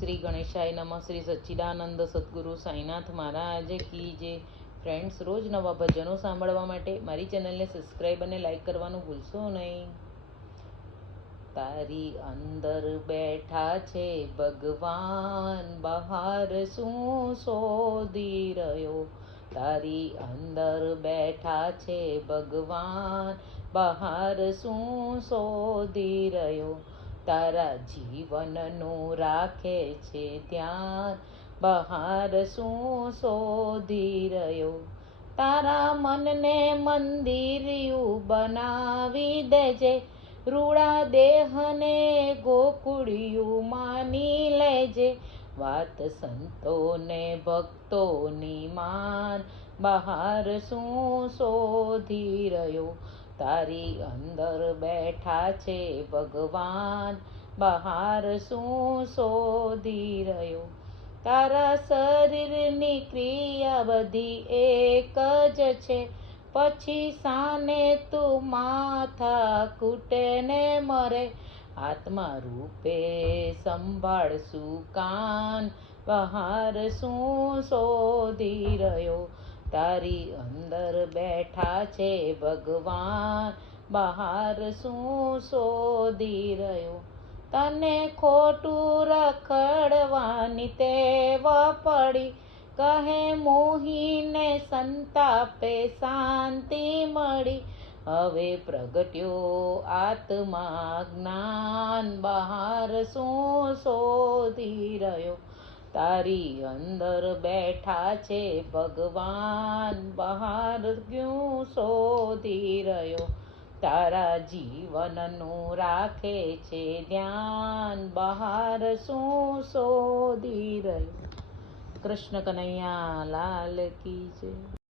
શ્રી ગણેશાય નમઃ. શ્રી સચ્ચિદાનંદ સદગુરુ સાંઈનાથ મહારાજ કી જય. ફ્રેન્ડ્સ, રોજ નવા ભજનો સાંભળવા માટે મારી ચેનલને સબસ્ક્રાઈબ અને લાઈક કરવાનું ભૂલશો નહીં. તારી અંદર બેઠા છે ભગવાન, બહાર શું શોધી રહ્યો. તારી અંદર બેઠા છે ભગવાન, બહાર શું શોધી રહ્યો. તારા જીવનનું રાખે છે ધ્યાન, બહાર શું શોધી રહ્યો. તારા મનને મંદિરિયું બનાવી દેજે, રૂડા દેહને ગોકુળિયું માની લેજે. વાત સંતોને ભક્તોની માન, બહાર શું શોધી રહ્યો. તારી અંદર બેઠા છે ભગવાન, બહાર શું શોધી રહ્યો. તારા શરીરની ક્રિયા બધી એક જ છે, પછી સાને તું માથા કૂટને મરે. આત્મા રૂપે સંભાળશું કાન, બહાર શું શોધી રહ્યો. તારી અંદર બેઠા છે ભગવાન, બહાર શું શોધી રહ્યો. તને ખોટું રખડવાની ટેવ પડી, કહે મોહીને સંતાપે શાંતિ મળી. હવે પ્રગટ્યો આત્મા જ્ઞાન, બહાર શું શોધી રહ્યો. તારી અંદર બેઠા છે ભગવાન, બહાર ક્યું શોધી રહ્યો. તારા જીવનનું રાખે છે ધ્યાન, બહાર શું શોધી રહ્યો. કૃષ્ણ કનૈયા લાલ કી જય.